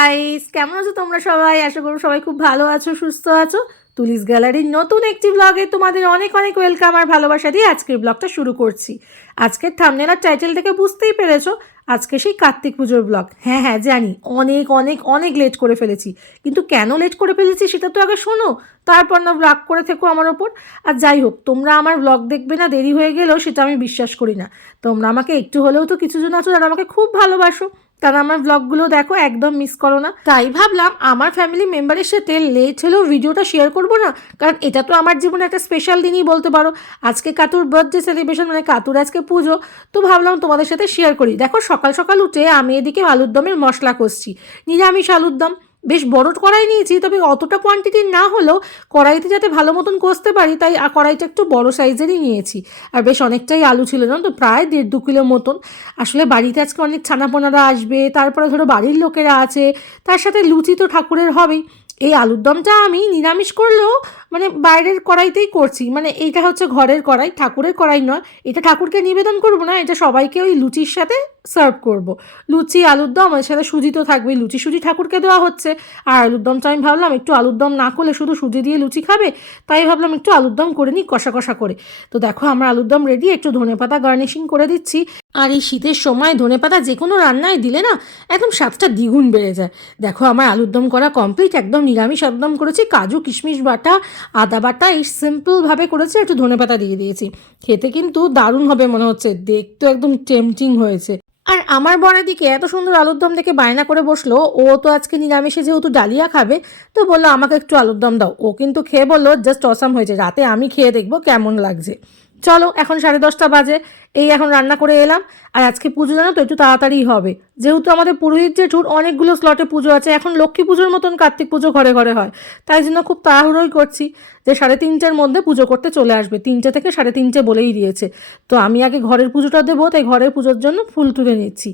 Guys, কেমন আছো তোমরা সবাই? আশা করো সবাই খুব ভালো আছো, সুস্থ আছো। তুলিস গ্যালারির নতুন একটি ব্লগে তোমাদের অনেক অনেক ওয়েলকাম আর ভালোবাসা দিয়ে আজকের ব্লগটা শুরু করছি। আজকের থাম্বনেল আর টাইটেল থেকে বুঝতেই পেরেছো আজকে সেই কার্তিক পুজোর ব্লগ। হ্যাঁ হ্যাঁ জানি, অনেক অনেক অনেক লেট করে ফেলেছি, কিন্তু কেন লেট করে ফেলেছি সেটা তো আগে শোনো, তারপর না রাগ করে থেকো আমার ওপর। আর যাই হোক, তোমরা আমার ব্লগ দেখবে না দেরি হয়ে গেলেও সেটা আমি বিশ্বাস করি না। তোমরা আমাকে একটু হলেও তো কিছু জন আছো যারা আমাকে খুব ভালোবাসো, কারণ আমার ব্লগগুলো দেখো, একদম মিস করো না। তাই ভাবলাম আমার ফ্যামিলি মেম্বারের সাথে লেট হলেও ভিডিওটা শেয়ার করবো না, কারণ এটা তো আমার জীবনে একটা স্পেশাল দিনই বলতে পারো। আজকে কাতুর বার্থডে সেলিব্রেশন, মানে কাতুর আজকে পুজো। তো ভাবলাম তোমাদের সাথে শেয়ার করি। দেখো সকাল সকাল উঠে আমি এদিকে আলুর দমের মশলা কষছি, নিরামিষ আলুর দম। বেশ বড় কড়াই নিয়েছি, তবে অতটা কোয়ান্টিটির না হলেও কড়াইতে যাতে ভালো মতন কষতে পারি তাই কড়াইটা একটু বড় সাইজেরই নিয়েছি। আর বেশ অনেকটাই আলু ছিল, জানো তো, প্রায় 1.5-2 কিলো মতন। আসলে বাড়িতে আজকে অনেক ছানাপোনারা আসবে, তারপরে ধরো বাড়ির লোকেরা আছে, তার সাথে লুচি তো ঠাকুরের হবেই। এই আলুর দমটা আমি নিরামিষ করলেও মানে বাইরের কড়াইতেই করছি, মানে এইটা হচ্ছে ঘরের কড়াই, ঠাকুরের কড়াই নয়। এটা ঠাকুরকে নিবেদন করবো না, এটা সবাইকে ওই লুচির সাথে সার্ভ করব। লুচি আলুর দম, এর সাথে সুজি তো থাকবেই, লুচি সুজি ঠাকুরকে দেওয়া হচ্ছে। আর আলুর দমটা আমি ভাবলাম একটু আলুর দম না করলে শুধু সুজি দিয়ে লুচি খাবে, তাই ভাবলাম একটু আলুর দম করে নিই কষা কষা করে। তো দেখো আমার আলুর দম রেডি, একটু ধনেপাতা গার্নিশিং করে দিচ্ছি। আর এই শীতের সময় ধনেপাতা যে কোনো রান্নায় দিলে না একদম স্বাদটা দ্বিগুণ বেড়ে যায়। দেখো আমার আলুর দম করা কমপ্লিট, একদম নিরামিষ একদম করেছি, কাজু কিশমিশ বাটা, আদা বাটা, এই সিম্পলভাবে করেছি, একটু ধনেপাতা দিয়ে দিয়েছি। খেতে কিন্তু দারুণ হবে মনে হচ্ছে, দেখতে একদম টেম্পটিং হয়েছে। আর আমার বরের দিকে এত সুন্দর আলুর দম দেখে বায়না করে বসলো, ও তো আজকে নিরামিষে যেহেতু ডালিয়া খাবে, তো বললো আমাকে একটু আলুর দম দাও। ও কিন্তু খেয়ে বললো জাস্ট অসাম হয়েছে, রাতে আমি খেয়ে দেখবো কেমন লাগছে। চলো, এখন 10:30 বাজে, এই এখন রান্না করে এলাম। আর আজকে পুজো জানো তো একটু তাড়াতাড়ি হবে, যেহেতু আমাদের পুরোহিত জেঠুর অনেকগুলো স্লটে পুজো আছে। এখন লক্ষ্মী পুজোর মতন কার্তিক পুজো ঘরে ঘরে হয়, তাই জন্য খুব তাড়াহুড়োই করছি যে 3:30টার মধ্যে পুজো করতে চলে আসবে। 3টে থেকে 3:30 বলেই দিয়েছে। তো আমি আগে ঘরের পুজোটা দেবো, তাই ঘরের পুজোর জন্য ফুল তুলে নিচ্ছি।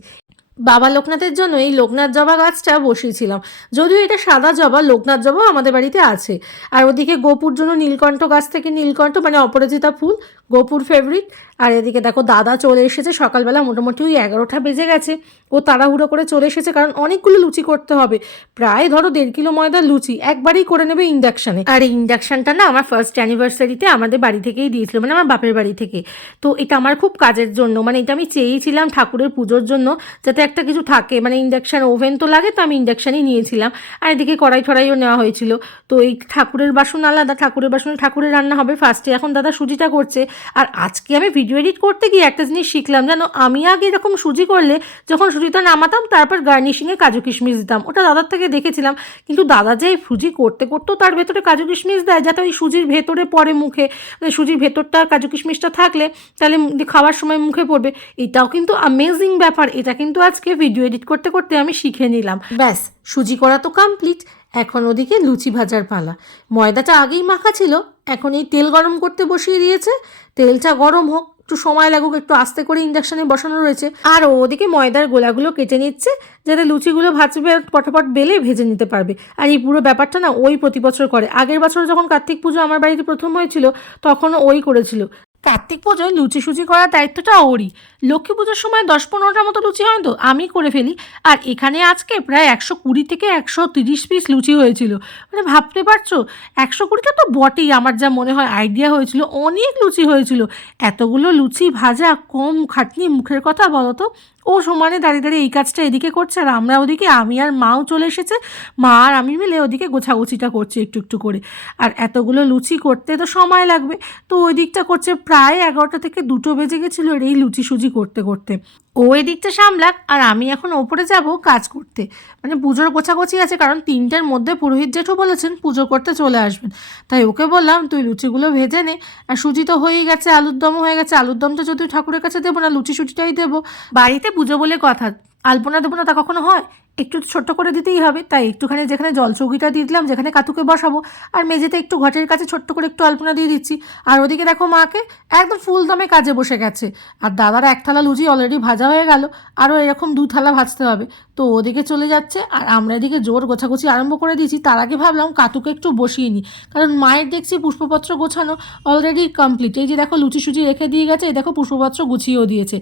বাবা লোকনাথের জন্য এই লোকনাথ জবা গাছটা বসিয়েছিলাম, যদিও এটা সাদা জবা, লোকনাথ জবা আমাদের বাড়িতে আছে। আর ওদিকে গোপুর জন্য নীলকণ্ঠ গাছ থেকে নীলকণ্ঠ, মানে অপরাজিতা ফুল, গোপুর ফেভারিট। আর এদিকে দেখো দাদা চলে এসেছে সকালবেলা, মোটামুটি ওই 11টা বেজে গেছে। ও তাড়াহুড়ো করে চলে এসেছে, কারণ অনেকগুলো লুচি করতে হবে, প্রায় ধরো 1.5 কিলো ময়দার লুচি একবারেই করে নেবে ইন্ডাকশানে। আর এই ইন্ডাকশানটা না আমার ফার্স্ট অ্যানিভার্সারিতে আমাদের বাড়ি থেকেই দিয়েছিল, মানে আমার বাপের বাড়ি থেকে। তো এটা আমার খুব কাজের জন্য, মানে এটা আমি চেয়েছিলাম ঠাকুরের পুজোর জন্য যাতে একটা কিছু থাকে, মানে ইন্ডাকশান ওভেন তো লাগে, তো আমি ইন্ডাকশানই নিয়েছিলাম। আর এদিকে কড়াই ঠড়াইও নেওয়া হয়েছিল। তো এই ঠাকুরের বাসন আলাদা, ঠাকুরের বাসনে ঠাকুরের রান্না হবে ফার্স্টে। এখন দাদা সুজিটা করছে। আর আজকে আমি ভিডিও এডিট করতে গিয়ে একটা জিনিস শিখলাম, জানো, আমি আগে এরকম সুজি করলে যখন সুজিটা নামাতাম তারপর গার্নিশিংয়ে কাজু কিশমিশ দিতাম, ওটা দাদার থেকে দেখেছিলাম। কিন্তু দাদা যে সুজি করতে করতেও তার ভেতরে কাজু কিশমিশ দেয় যাতে ওই সুজির ভেতরে পড়ে মুখে, মানে সুজির ভেতরটা কাজু কিশমিশটা থাকলে তাহলে খাওয়ার সময় মুখে পড়বে। এটাও কিন্তু অ্যামেজিং ব্যাপার, এটা কিন্তু আজকে ভিডিও এডিট করতে করতে আমি শিখে নিলাম। ব্যাস, সুজি করা তো কমপ্লিট। এখন ওদিকে লুচি ভাজার পালা। ময়দাটা আগেই মাখা ছিল, এখন এই তেল গরম করতে বসিয়ে দিয়েছে। তেলটা গরম হোক, একটু সময় লাগুক, একটু আস্তে করে ইন্ডাকশানে বসানো রয়েছে। আর ওদিকে ময়দার গোলাগুলো কেটে নিচ্ছে যাতে লুচিগুলো ভাজবে পটাপট বেলে ভেজে নিতে পারবে। আর এই পুরো ব্যাপারটা না ওই প্রতি বছর করে। আগের বছর যখন কার্তিক পুজো আমার বাড়িতে প্রথম হয়েছিল তখনও ওই করেছিল। কার্তিক পুজোয় লুচি সুজি করার দায়িত্বটা ওরই। লক্ষ্মী পুজোর সময় 10-15টা মতো লুচি হয় তো আমি করে ফেলি। আর এখানে আজকে প্রায় 120 থেকে 130 পিস লুচি হয়েছিল, মানে ভাবতে পারছো, 120টা তো বটেই, আমার যা মনে হয় আইডিয়া হয়েছিল অনেক লুচি হয়েছিল। এতগুলো লুচি ভাজা কম খাটনি মুখের কথা বলো তো। ও সমানে দাঁড়িয়ে দাঁড়িয়ে এই কাজটা এদিকে করছে, আর আমরা ওদিকে, আমি আর মাও চলে এসেছে, মা আর আমি মিলে ওদিকে গোছাগুছিটা করছি একটু একটু করে। আর এতগুলো লুচি করতে তো সময় লাগবে, তো ওই দিকটা করছে। প্রায় 11টা থেকে 2টো বেজে গেছিলো এই লুচি সুজি করতে করতে। ও এদিকটা সামলাক, আর আমি এখন ওপরে যাব কাজ করতে, মানে পুজোর গোছাগুছি আছে, কারণ 3টের মধ্যে পুরোহিত জেঠু বলেছেন পুজো করতে চলে আসবেন। তাই ওকে বললাম তুই লুচিগুলো ভেজে নে, আর সুজি তো হয়েই গেছে, আলুর দমও হয়ে গেছে। আলুর দমটা যদি ঠাকুরের কাছে দেবো না, লুচি সুজিটাই দেবো। বাড়িতে পুজো বলে কথা, আলপনা দেবো না তা কখনো হয়? একটু ছোট্ট করে দিতেই হবে, তাই একটুখানি যেখানে জলচৌকিটা দিয়ে দিলাম, যেখানে কাতুকে বসাবো, আর মেঝেতে একটু ঘটের কাছে ছোট্ট করে একটু আলপনা দিয়ে দিচ্ছি। আর ওদিকে দেখো মাকে একদম ফুল দমে কাজে বসে গেছে। আর দাদার 1 থালা লুচি অলরেডি ভাজা হয়ে গেল, আরও এরকম 2 থালা ভাজতে হবে। তো ওদিকে চলে যাচ্ছে, আর আমরা এদিকে জোর গোছাগুছি আরম্ভ করে দিয়েছি। তার আগে ভাবলাম কাতুকে একটু বসিয়ে নিই, কারণ মায়ের দেখছি পুষ্পপত্র গোছানো অলরেডি কমপ্লিট। এই যে দেখো লুচি সুজি রেখে দিয়ে গেছে, এই দেখো পুষ্পপত্র গুছিয়েও দিয়েছে।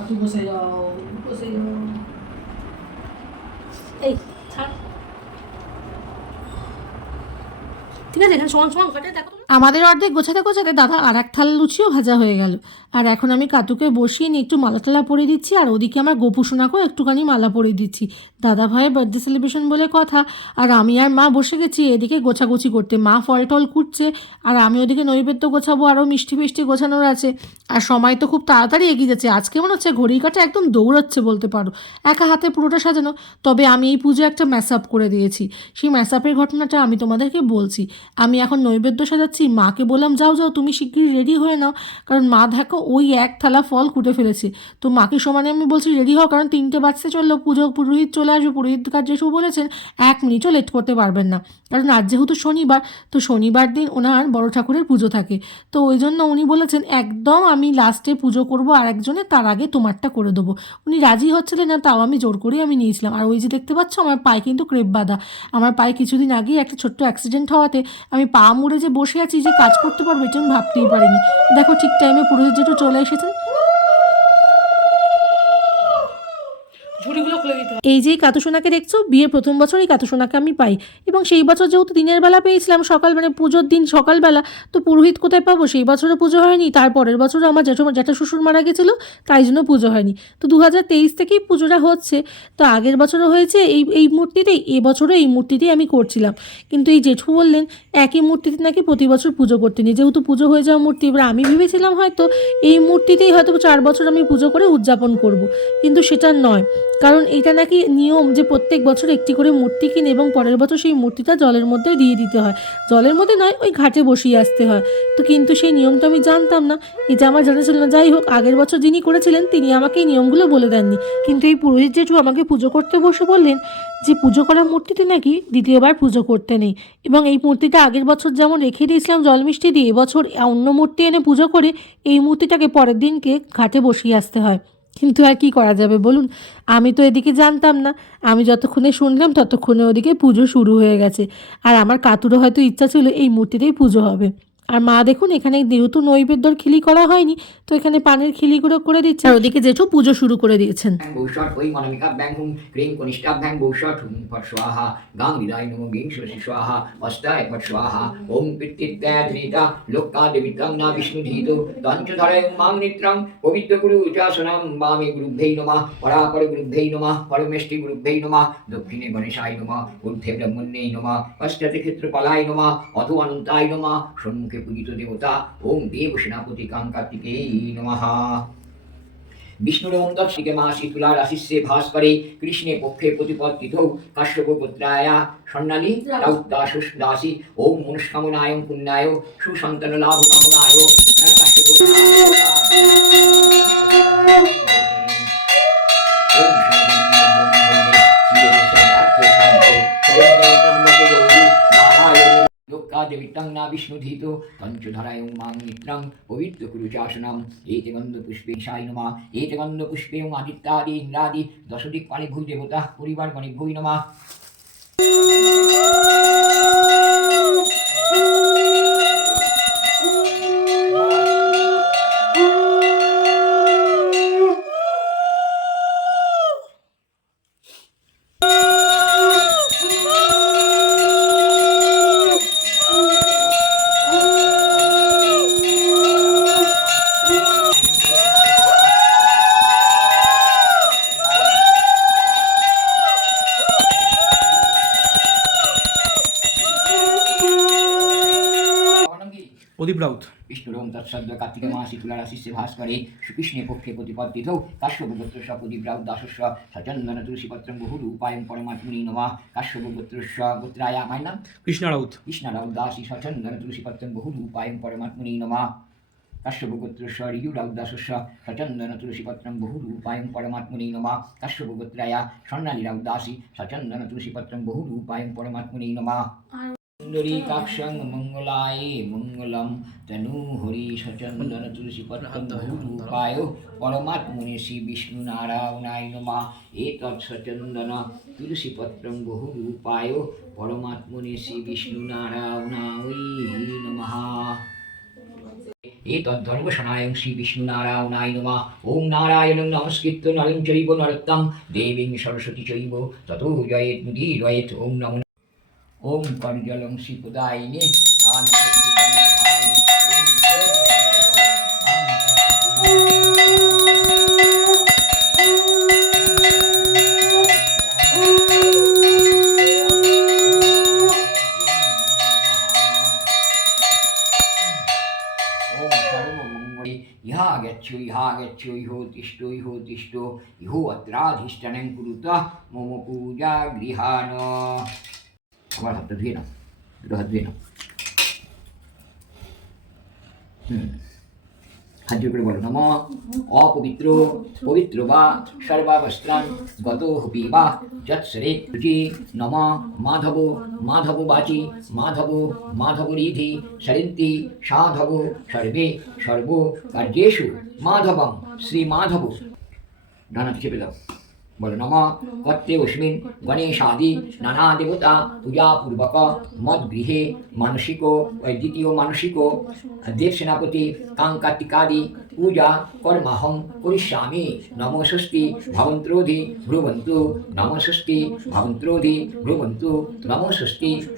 কাকু বসে যাও, বসে যাও। এই ছাড়, ঠিক আছে, এখানে সমান সমান ঘটে দেখো। আমাদের অর্ধেক গোছাতে গোছাতে দাদা আর এক থালা লুচিও ভাজা হয়ে গেল। আর এখন আমি কাতুকে বসিয়ে নিয়ে একটু মালা টালা পরিয়ে দিচ্ছি, আর ওদিকে আমার গোপু সোনাকেও একটুখানি মালা পরিয়ে দিচ্ছি। দাদা ভাইয়ের বার্থডে সেলিব্রেশন বলে কথা, আর আমি আর মা বসে গেছি এদিকে গোছাগুছি করতে। মা ফল টল কুটছে, আর আমি ওদিকে নৈবেদ্য গোছাবো, আরও মিষ্টি ফিষ্টি গোছানোর আছে। আর সময় তো খুব তাড়াতাড়ি এগিয়ে যাচ্ছে, আজকে মনে হচ্ছে ঘড়ির কাঁটা একদম দৌড়াচ্ছে বলতে পারো, একা হাতে পুরোটা সাজানো। তবে আমি এই পুজো একটা ম্যাস আপ করে দিয়েছি, সেই ম্যাস আপের ঘটনাটা আমি তোমাদেরকে বলছি। আমি এখন নৈবেদ্য সাজাচ্ছি, মাকে বললাম যাও যাও তুমি শিগগিরই রেডি হয়ে নাও, কারণ মা দেখো ওই এক থালা ফল কুটে ফেলেছে। তো মাকে সমানে আমি বলছি রেডি হও, কারণ 3টে বাজতে চললো, পুরোহিত চলে আসবে, পুরোহিত কাজ যেসব বলেছেন 1 মিনিটও লেট করতে পারবেন না, কারণ আজ যেহেতু শনিবার, তো শনিবার দিন ওনার বড় ঠাকুরের পুজো থাকে। তো ওই জন্য উনি বলেছেন একদম আমি লাস্টে পুজো করবো আর একজনের, তার আগে তোমারটা করে দেবো। উনি রাজি হচ্ছিলেন না, তাও আমি জোর করেই আমি নিয়েছিলাম। আর ওই যে দেখতে পাচ্ছ আমার পায়ে কিন্তু ক্রেপ বাঁধা, আমার পায়ে কিছুদিন আগেই একটা ছোট্ট অ্যাক্সিডেন্ট হওয়াতে আমি পা মুড়ে যে বসে আছি, যে কাজ করতে পারবো এটা আমি ভাবতেই পারিনি। দেখো ঠিক টাইমে পুরোহিত যেটু চলে এসেছেন। ঝুড়িগুলো খুলে দিতে হবে। এই যে কাতুসোনাকে দেখছো, বিয়ের প্রথম বছর এই কাতুসোনাকে আমি পাই, এবং সেই বছর যেহেতু দিনের বেলা পেয়েছিলাম, সকাল মানে পুজোর দিন সকালবেলা, তো পুরোহিত কোথায় পাবো, সেই বছরও পুজো হয়নি, তারপরের বছরও আমার জ্যাঠা শ্বশুর মারা গেছিলো, তাই জন্য পুজো হয়নি। তো 2023 থেকেই পুজোটা হচ্ছে। তো আগের বছরও হয়েছে এই মূর্তিতেই, এবছরও এই মূর্তিতেই আমি করছিলাম। কিন্তু এই জেঠু বললেন একই মূর্তিতে নাকি প্রতি বছর পুজো করতে নেই, যেহেতু পুজো হয়ে যাওয়া মূর্তি। এবার আমি ভেবেছিলাম হয়তো এই মূর্তিতেই হয়তো 4 বছর আমি পুজো করে উদযাপন করব, কিন্তু সেটা নয়। কারণ এটা নাকি নিয়ম যে প্রত্যেক বছর একটি করে মূর্তি কিনে এবং পরের বছর সেই মূর্তিটা জলের মধ্যে দিয়ে দিতে হয়, জলের মধ্যে নয়, ওই ঘাটে বসিয়ে আসতে হয়। তো কিন্তু সেই নিয়মটা আমি জানতাম না, এটা আমার জানা ছিল না। যাই হোক, আগের বছর যিনি করেছিলেন তিনি আমাকে এই নিয়মগুলো বলে দেননি, কিন্তু এই পুরোহিত জেঠু আমাকে পুজো করতে বসে বললেন যে পুজো করা মূর্তিতে নাকি দ্বিতীয়বার পুজো করতে নেই, এবং এই মূর্তিটা আগের বছর যেমন রেখে দিয়েছিলাম জল মিষ্টি দিয়ে, এবছর অন্য মূর্তি এনে পুজো করে এই মূর্তিটাকে পরের দিনকে ঘাটে বসিয়ে আসতে হয়। কিন্তু আর কি করা যাবে বলুন, আমি তো এদিকে জানতাম না। আমি যতক্ষণে শুনলাম ততক্ষণে ওদিকে পুজো শুরু হয়ে গেছে, আর আমার কাতুরও হয়তো ইচ্ছা ছিল এই মূর্তিতেই পুজো হবে। আর মা দেখুন এখানে যেহেতু নৈবেদ্যর খিলি করা হয়নি, তো এখানে পানের খিলিগুলো করে দিচ্ছে, আর ওদিকে জেঠু পুজো শুরু করে দিয়েছেন। দক্ষিণে গণেশায় নমঃ, ঊর্ধ্বে ব্রহ্মণ্যে নমঃ, পশ্চাতে ক্ষেত্রপালায় নমঃ, অধো অনন্তায় নমঃ, সম্মুখে পূজিত দেবতা ওম দেব সেনাপতি কাঙ্কার্তিকেয় নমঃ। বিষ্ণুর দর্শিকে মাসি তুলা রাশিস্যে ভাস্করে কৃষ্ণে পক্ষে প্রতিপত্তিতৌ কাশ্যপ গোত্রায়া স্বর্ণালী দাসী ওম মনস্কামনায় পুণ্যায় সুসন্তান লাভ কামনায় কাশ্যপ বিষ্ণুধীত পঞ্চধরায় মাং মিত্রং পবিত্র কুরুচাসনম এতে গন্ধ পুষ্পে সাই নমা এতে গন্ধ পুষ্পে আদিত্যাদি ইন্দ্রাদি দশদিক পানি ভূ দেবতা পরিবার গণিক ভূই নমা। প্রদীপ রাউত। বিষ্ণুরম তৎসদ্য কার্তিক মাসি তুলা রাশিস্যে ভাস্করে শ্রীকৃষ্ণে পক্ষে প্রতিপদ্ধিতৌ কাশ্যপগোত্রস্য প্রদীপ রাউত দাসস্য সচন্দন তুলসীপত্রং বহুরূপায়ং পরমাত্মনি নমঃ। কাশ্যপগোত্রস্য গোত্রায় আমার নাম কৃষ্ণ রাউত। কৃষ্ণ রাউত দাসী সচন্দন তুলসীপত্রং বহুরূপায়ং পরমাত্মনি নমঃ। কাশ্যপগোত্রস্য ঋজু রাউত দাসস্য সচন্দন তুলসীপত্রং বহুরূপায়ং পরমাত্মনি নমঃ। কাশ্যপগোত্রায় স্বর্ণালী রাউত দাসী সচন্দন তুলসীপত্রং বহুরূপায়ং পরমাত্মনি নমঃ। পুণ্ডরীকাক্ষং মঙ্গলায় মঙ্গলম তনু হরি সচন্দন তুলসীপত্রং বহুরূপায় পরমাত্মনে শ্রী বিষ্ণু নারায়ণায় নমঃ। এতৎ সচন্দন তুলসীপত্রং বহুরূপায় পরমাত্মনে শ্রী বিষ্ণু নারায়ণায় নমঃ। एतद्धर्मशनायं श्रीविष्णुनारायणाय नमः। ॐ नारायणं नमस्कृत्य नरं चैव नरोत्तमं देवीं सरस्वती चैव ततो जयेत् ॐ नमो। ॐ करजलं श्रीपदायिने इहा गच्छो इहो तिष्ठो इहो अत्राधिष्ठानं कुरुतः मम पूजा गृहाण। আমার হাতটা ধুয়ে নাও, দুটো হাত ধুয়ে নাও। হাত জোর করে বলো নম অপবিত্র পবিত্র বা সর্বাবস্ত্রান গত হপি বা যৎসরে রুচি নম মাধব মাধব বাচি মাধব রিধি সরিন্তি সাধব সর্বে সর্ব কার্যেষু মাধবম শ্রী মাধব। ডানাতে চেপে দাও, বলো নম কর্তে অস্মিন গণেশাদি নানা দেবতা পূজাপূর্বক মদ্গৃহে মানসিক দ্বিতীয় মানসিক দেব সেনাপতি কাঙ্কাতিকাদি পূজা কর্মাহং করিষ্যামি। নমঃ ভবন্ত্রোধি ভ্রুবন্তু নমঃ ভবন্ত্রোধি ভ্রুবন্তু নমঃ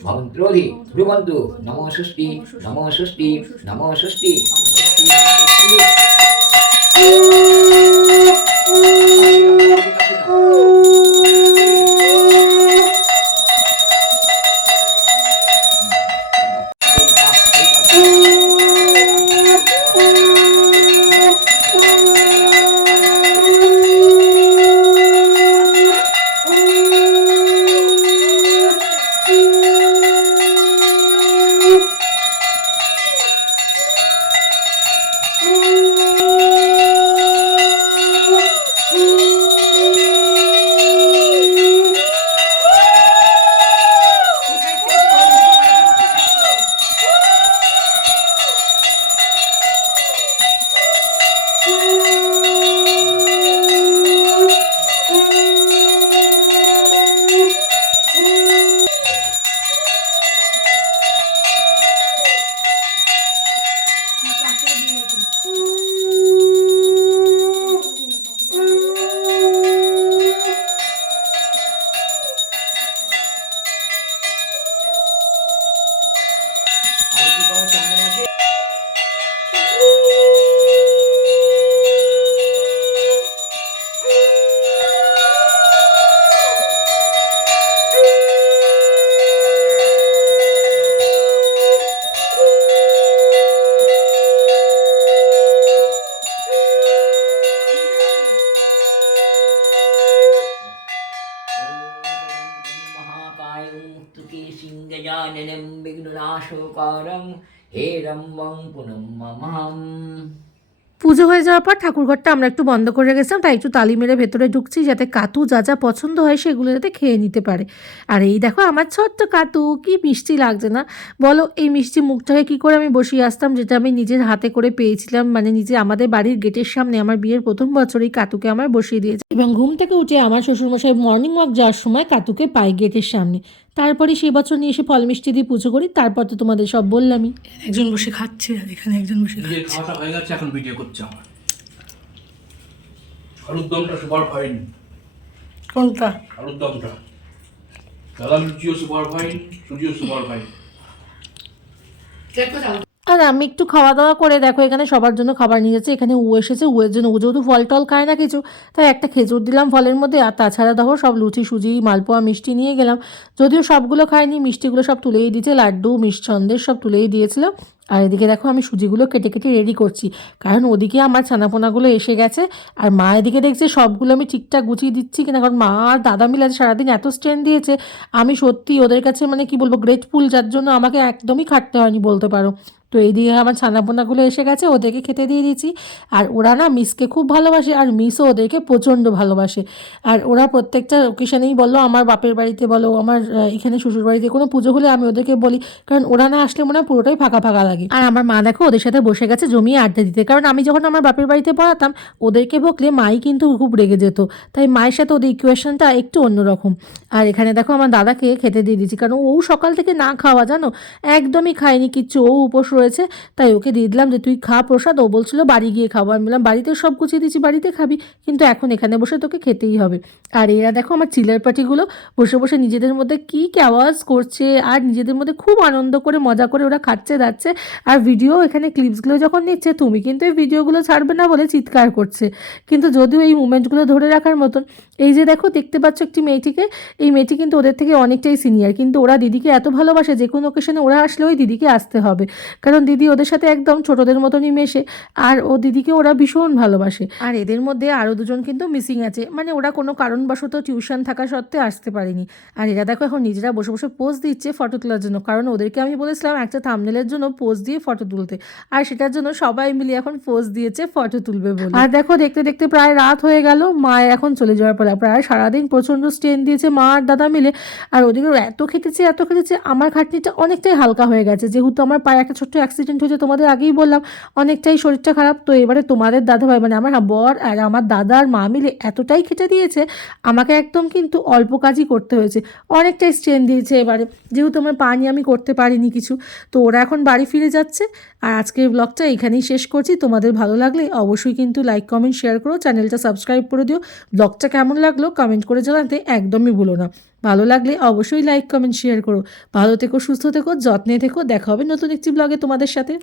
ভবন্ত্রোধি ভ্রুবন্তু নমঃ। गजाननं विघ्ननाशकारं हेरम्बं पुनमहम्। পুজো হয়ে যাওয়ার পর ঠাকুরঘরটা আমরা একটু বন্ধ করে গেছিলাম, তাই একটু তালি মেরে ভেতরে ঢুকছি যাতে কাতু যা যা পছন্দ হয় সেগুলো যাতে খেয়ে নিতে পারে। আর এই দেখো আমার ছোট্ট কাতু, কি মিষ্টি লাগছে না বলো। এই মিষ্টি মুখটাকে কি করে আমি বসিয়ে আসতাম, যেটা আমি নিজের হাতে করে পেয়েছিলাম, মানে নিজে আমাদের বাড়ির গেটের সামনে আমার বিয়ের প্রথম বছরই কাতুকে আমার বসিয়ে দিয়েছে। এবং ঘুম থেকে উঠে আমার শ্বশুরমশাই মর্নিং ওয়াক যাওয়ার সময় কাতুকে পাই গেটের সামনে। তারপরে সেই বছর নিয়ে এসে ফল মিষ্টি দিয়ে পুজো করি। তারপর তো তোমাদের সব বললামই। একজন বসে খাচ্ছে আর এখানে একজন বসে নিজের খাওয়াটা হয়ে গেছে, এখন ভিডিও করছে আমার। আলুর দমটা সুপার ফাইন। কোনটা? আলুর দমটা। দাদা লুচিও সুপার ফাইন, সুজিও সুপার ফাইন। আর আমি একটু খাওয়া দাওয়া করে দেখো এখানে সবার জন্য খাবার নিয়ে যাচ্ছে। এখানে উ এসেছে, উয়ের জন্য উ যেহেতু ফল টল খায় না কিছু, তাই একটা খেজুর দিলাম ফলের মধ্যে। আর তাছাড়া দেখো সব লুচি সুজি মালপোয়া মিষ্টি নিয়ে গেলাম, যদিও সবগুলো খাইনি, মিষ্টিগুলো সব তুলেই দিয়েছে, লাড্ডু মিষ্টি সন্দেশ সব তুলেই দিয়েছিল। আর এদিকে দেখো আমি সুজিগুলো কেটে কেটে রেডি করছি, কারণ ওদিকে আমার ছানাপোনাগুলো এসে গেছে। আর মা এদিকে দেখছে সবগুলো আমি ঠিকঠাক গুছিয়ে দিচ্ছি কিনা, কারণ মা আর দাদা মিলে সারাদিন এত স্ট্রেন দিয়েছে, আমি সত্যি ওদের কাছে মানে কি বলবো গ্রেটফুল, যার জন্য আমাকে একদমই খাটতে হয়নি বলতে পারো। তো এইদিকে আমার ছানাপোনাগুলো এসে গেছে, ওদেরকে খেতে দিয়ে দিয়েছি। আর ওরা না মিসকে খুব ভালোবাসে, আর মিসও ওদেরকে প্রচণ্ড ভালোবাসে। আর ওরা প্রত্যেকটা ওকেশনেই বলো, আমার বাপের বাড়িতে বলো, আমার এখানে শ্বশুর বাড়িতে কোনো পুজো হলে আমি ওদেরকে বলি, কারণ ওরা না আসলে মনে হয় পুরোটাই ফাঁকা ফাঁকা লাগে। আর আমার মা দেখো ওদের সাথে বসে গেছে জমিয়ে আড্ডা দিতে, কারণ আমি যখন আমার বাপের বাড়িতে পড়াতাম ওদেরকে বকলে মাই কিন্তু খুব রেগে যেত, তাই মায়ের সাথে ওদের ইকুয়েশনটা একটু অন্যরকম। আর এখানে দেখো আমার দাদাকে খেতে দিয়ে দিয়েছি, কারণ ও সকাল থেকে না খাওয়া জানো, একদমই খায়নি কিচ্ছু, ও উপোস করেছে, তাই ওকে দিয়ে দিলাম যে তুই খা প্রসাদ। ও বলছিল বাড়ি গিয়ে খাবো, আমি বললাম বাড়িতে সব গুছিয়ে দিচ্ছি, বাড়িতে খাবি, কিন্তু এখন এখানে বসে তোকে খেতেই হবে। আর এরা দেখো আমার চিলার পাটিগুলো বসে বসে নিজেদের মধ্যে কী আওয়াজ করছে, আর নিজেদের মধ্যে খুব আনন্দ করে মজা করে ওরা খাচ্ছে যাচ্ছে। আর ভিডিও এখানে ক্লিপসগুলো যখন নিচ্ছে, তুমি কিন্তু এই ভিডিওগুলো ছাড়বে না বলে চিৎকার করছে, কিন্তু যদিও এই মুমেন্টগুলো ধরে রাখার মতন। এই যে দেখো দেখতে পাচ্ছ একটি মেয়েটিকে, এই মেয়েটি কিন্তু ওদের থেকে অনেকটাই সিনিয়র, কিন্তু ওরা দিদিকে এত ভালোবাসে যে কোনো ওকেশনে ওরা আসলে ওই দিদিকে আসতে হবে, কারণ দিদি ওদের সাথে একদম ছোটদের মতনই মেশে, আর ও দিদিকে ওরা ভীষণ ভালোবাসে। আর এদের মধ্যে আরও দুজন কিন্তু মিসিং আছে, মানে ওরা কোনো কারণবশত টিউশন থাকা সত্ত্বে আসতে পারেনি। আর এরা দেখো এখন নিজেরা বসে বসে পোজ দিচ্ছে ফটো তোলার জন্য, কারণ ওদেরকে আমি বলেছিলাম একটা থাম্বনেলের জন্য পোজ দিয়ে ফটো তুলতে, আর সেটার জন্য সবাই মিলে এখন পোজ দিয়েছে ফটো তুলবে বলে। আর দেখো দেখতে দেখতে প্রায় রাত হয়ে গেল, মা এখন চলে যাওয়ার পরে প্রায় সারাদিন প্রচণ্ড স্ট্রেন দিয়েছে মা আর দাদা মিলে। আর ওদিকে এত খেটেছে আমার খাটনিটা অনেকটাই হালকা হয়ে গেছে, যেহেতু আমার পায়ে একটা ছোট্ট অ্যাক্সিডেন্ট হয়েছে, তোমাদের আগেই বললাম, অনেকটাই শরীরটা খারাপ। তো এবারে তোমাদের দাদাভাই মানে আমার বর আর আমার দাদা আর মা মিলে এতটাই খেটে দিয়েছে, আমাকে একদম কিন্তু অল্প কাজই করতে হয়েছে, অনেকটাই স্ট্রেন দিয়েছে এবারে, যেহেতু আমার পা নিয়ে আমি করতে পারিনি কিছু। তো ওরা এখন বাড়ি ফিরে যাচ্ছে। আর আজকের ব্লগটা এখানেই শেষ করছি। তোমাদের ভালো লাগলে অবশ্যই কিন্তু লাইক কমেন্ট শেয়ার করো, চ্যানেলটা সাবস্ক্রাইব করে দিও। ব্লগটা কেমন লাগলো কমেন্ট করে জানাতে একদমই ভুলো না। ভালো লাগলে অবশ্যই লাইক কমেন্ট শেয়ার করো। ভালো থেকো, সুস্থ থেকো, যত্নে থেকো। দেখা হবে নতুন একটি ব্লগে তোমাদের সাথে।